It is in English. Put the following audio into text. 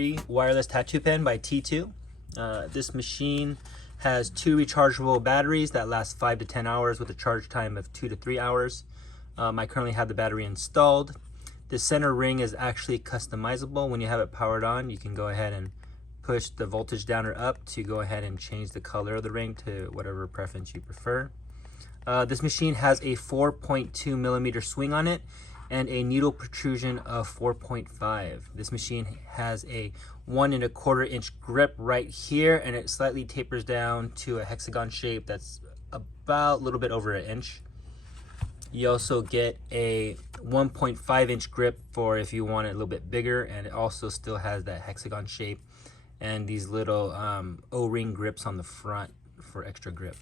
battery wireless tattoo pen by T2. This machine has 2 rechargeable batteries that last 5 to 10 hours with a charge time of 2 to 3 hours. I currently have the battery installed. The center ring is actually customizable. When you have it powered on, you can go ahead and push the voltage down or up to go ahead and change the color of the ring to whatever preference you prefer. This machine has a 4.2 millimeter swing on it and a needle protrusion of 4.5. This machine has a 1 1/4 inch grip right here, and it slightly tapers down to a hexagon shape that's about a little bit over 1 inch. You also get a 1.5 inch grip for if you want it a little bit bigger, and it also still has that hexagon shape and these little O-ring grips on the front for extra grip.